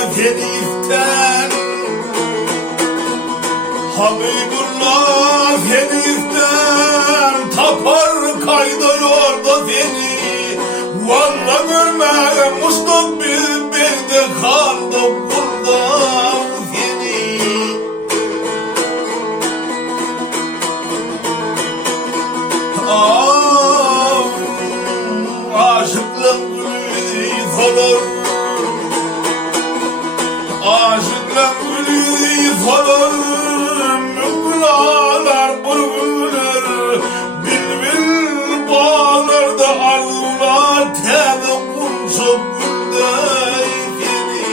Fenif'ten, Hamidullah Fenif'ten tapar kaydıyor da seni. Valla görme mustakbil bende kaldı burada seni. Aşıklık gülü olur, aşıklık gülü olur, mümkünalar bulur, bilbil bağlarda arzular tebe kumsuk gündey seni.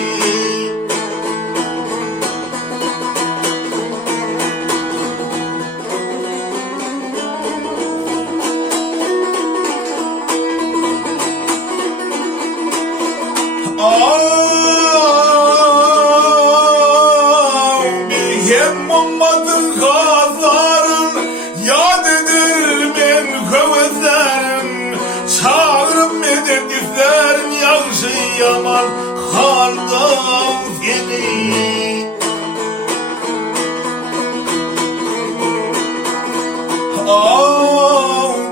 Hem olmadın kazların, yad edir men köveslerin, çağırıp medet isterim yakşı yaman haldan seni.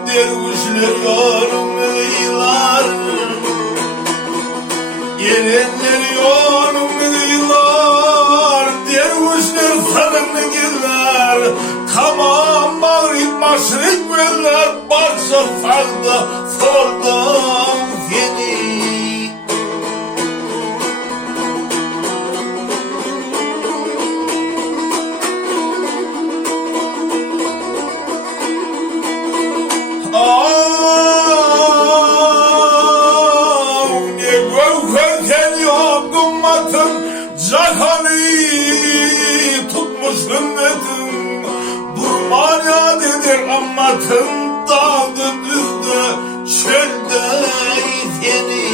Dervişler yorumlar, gelenler yorumlar, dervişler sarını girler, tamam mağrib maşrik verler, başa sağda soldan seni. Ne gövherken yok ümmetim, cahanı tutmuş ümmetim. Durman yadedir ammatım, dağdı düzdü çölde seni.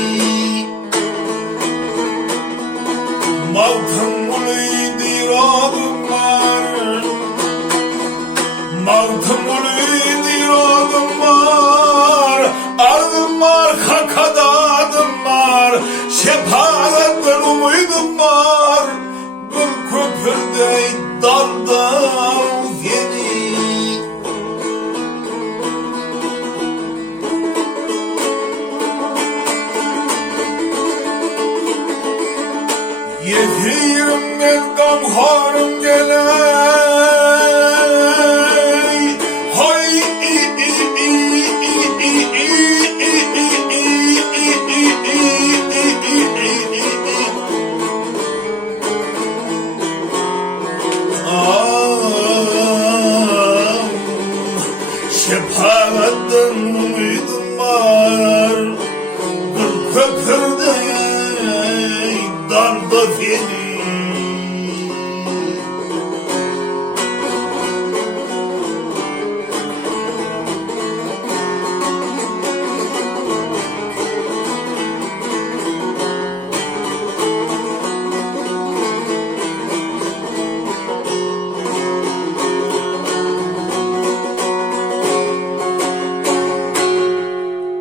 Maltım uluydu iradım var, maltım uluydu iradım var, ardım var, kakadadım var, şefaretten umudum var, bir köpürde dardan seni. Yetirimden gamharım gelir,